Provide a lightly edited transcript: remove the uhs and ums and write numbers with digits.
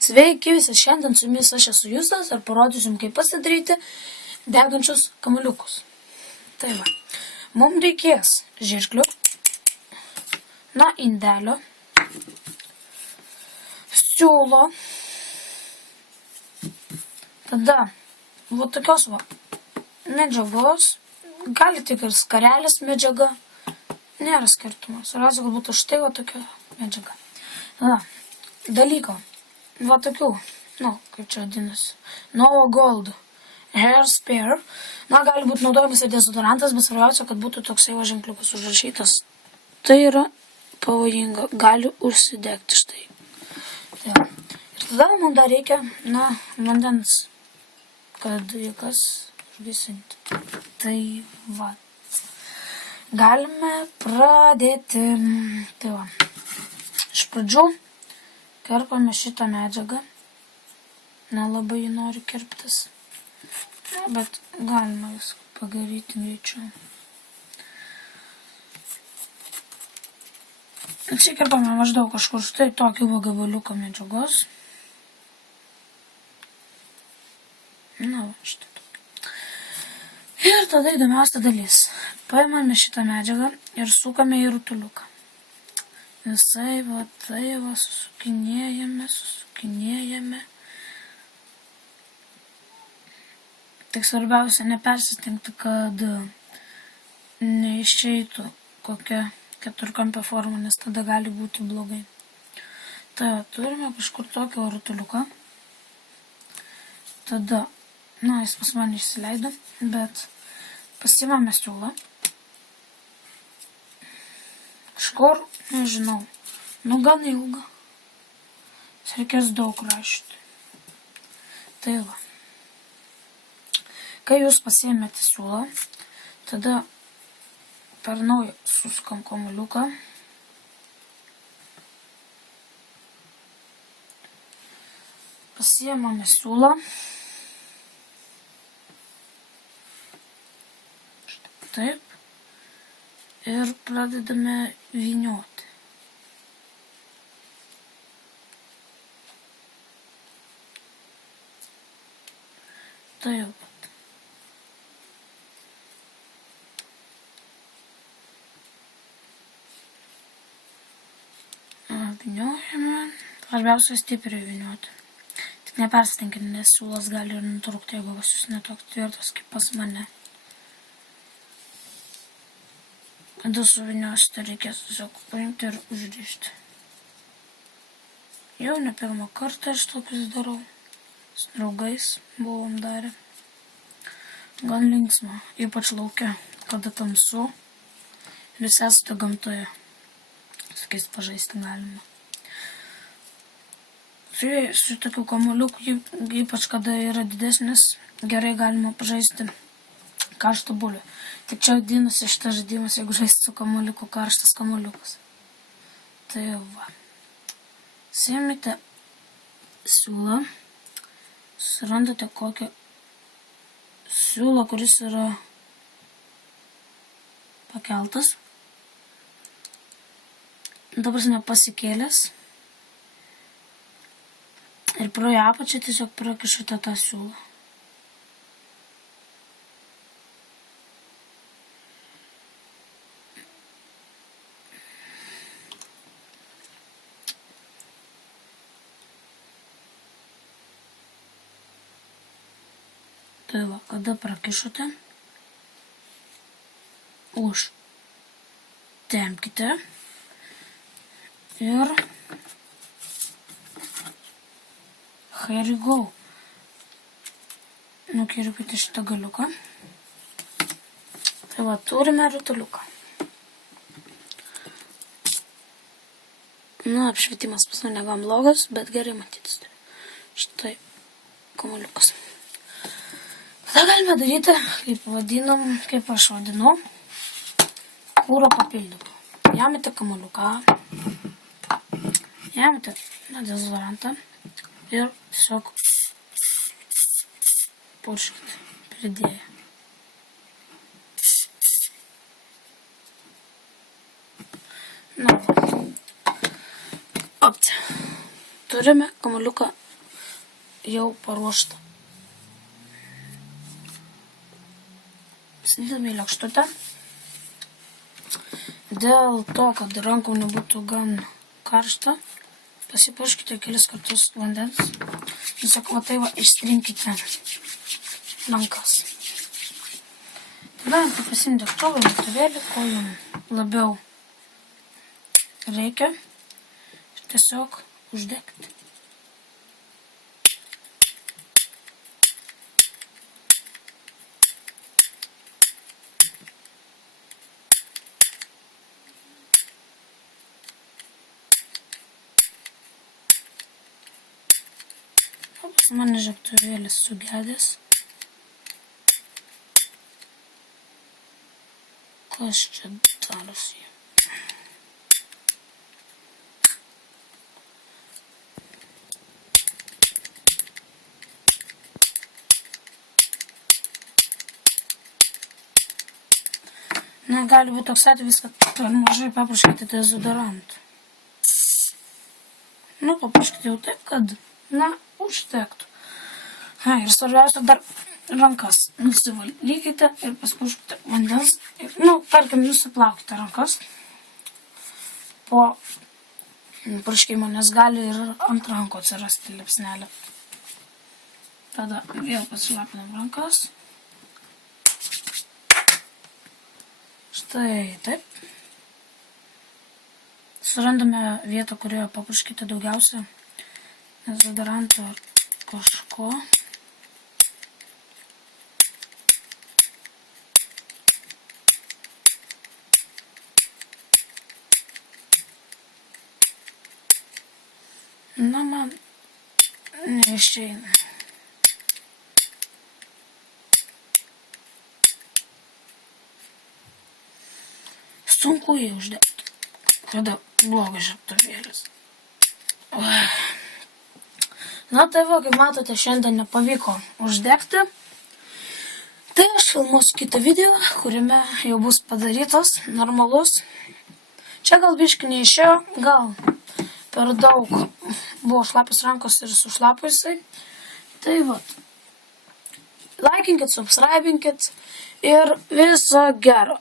Sveiki visi, šiandien su jumis aš esu Justas ir parodysiu jums, kaip pasidaryti degančius kamuoliukus. Tai va, mums reikės žirklių, indelio, siūlo, tada tokios medžiagos, gali tik ir skarelės medžiaga, nėra skirtumas, svarbiausia, kad būtų štai tokia medžiaga. Tada, dalyko. Tokių, kaip čia vadinasi, Nova Gold Hair Spare. Gali būti naudojamas ir dezodorantas, bet svarbiausia, kad būtų toksai ženkliukas užrašytas. Tai yra pavojinga, gali užsidegti štai. Ir tada mums dar reikia, vandens, kad jas užgesinti. Tai va. Galime pradėti. Tai va. Iš pradžių kirpame šitą medžiagą. Nelabai noriu kirptis. Bet galima viską padaryti greičiau. Čia kirpame maždaug kažkur štai tokį gabaliuką medžiagos. Štai tokį. Ir tada įdomiausia dalis. Paimame šitą medžiagą ir sukame į rutuliuką. Visai susukinėjame. Tik svarbiausia nepersistengti, kad neišeitų kokia keturkampė forma, nes tada gali būti blogai. Tai turime kažkur tokį rutuliuką. Tada, jis pas mane išsileido, bet pasiimame siūlą. Kažkur, nežinau, gan ilga. Reikės daug rašyti. Tai va. Kai jūs pasiėmėte siūlą, tada per naują susukam kamuoliuką. Pasiėmame siūlą. Taip. Ir pradedame vynioti. Tai jau pat. Vyniojame. Svarbiausia stipriai vynioti. Tik neperstenkite, nes siūlas gali ir nutrūkti, jeigu pas jūs netoks tvirtas kaip pas mane. Kada suviniosite, reikės tiesiog paimti ir užrišti. Jau ne pirmą kartą aš tokius darau. Su draugais buvom darę. Gan linksma, ypač lauke, kada tamsu ir jūs esate gamtoje. Sakys, pažaisti galima. Su tokiu kamuoliuku, ypač kada yra didesnis, gerai galima pažaisti karštą bulę. Tik čia vadinasi šitas žaidimas, jeigu žaisti su kamuoliuku, karštas kamuoliukas. Tai va. Sėmite siūlą, susirandate kokią siūlą, kuris yra pakeltas. Dabar pasikėlęs. Ir pro ją apačią tiesiog prakišate tą siūlą. Tai va, kada prakišote, užtempkite ir here you go. Nukirpkite šitą galiuką. Tai va, turime rutuliuką. Apšvietimas pas mane gan blogas, bet gerai matytis. Štai kamuoliukas. Tada galime daryti, kaip aš vadinu, kūro papildymą. Jamite kamuoliuką, jamite dezodorantą ir tiesiog purškite pridėję. Turime kamuoliuką jau paruošta. Slidame į lėkštutę. Dėl to, kad rankom nebūtų gan karšta, pasipurškite kelis kartus vandens. Tiesiog va tai va ištrinkite rankas. Galite pasimti aktualų lietuvėlį, ko jums labiau reikia. Ir tiesiog uždegti. Pas mane žiebtuvėlis sugedęs. Kas čia darosi? Na, gali būti toks atvejis, kad per mažai papurškite dezodorantų. Nu, papurškite jau taip, kad, na, užtektų. Ir svarbiausia dar rankas nusivalykite ir paspurškite vandens. Nu, tarkim, nusiplaukite rankas po purškimo, nes gali ir ant rankų atsirasti liepsnelė. Tada vėl pasilapinam rankas. Štai taip. Surandame vietą, kurioje papurškite daugiausia dezodoranto ar kažko. Na, man neišeina. Sunku jį uždegti, kada blogas žiebtuvėlis. Na tai va, kaip matote, šiandien nepavyko uždegti. Tai aš filmuosiu kitą video, kuriame jau bus padarytas normalus. Čia gal biškį neišėjo, gal per daug buvo šlapios rankos ir sušlapusiai. Tai va, laikinkit, subscribinkit ir viso gero.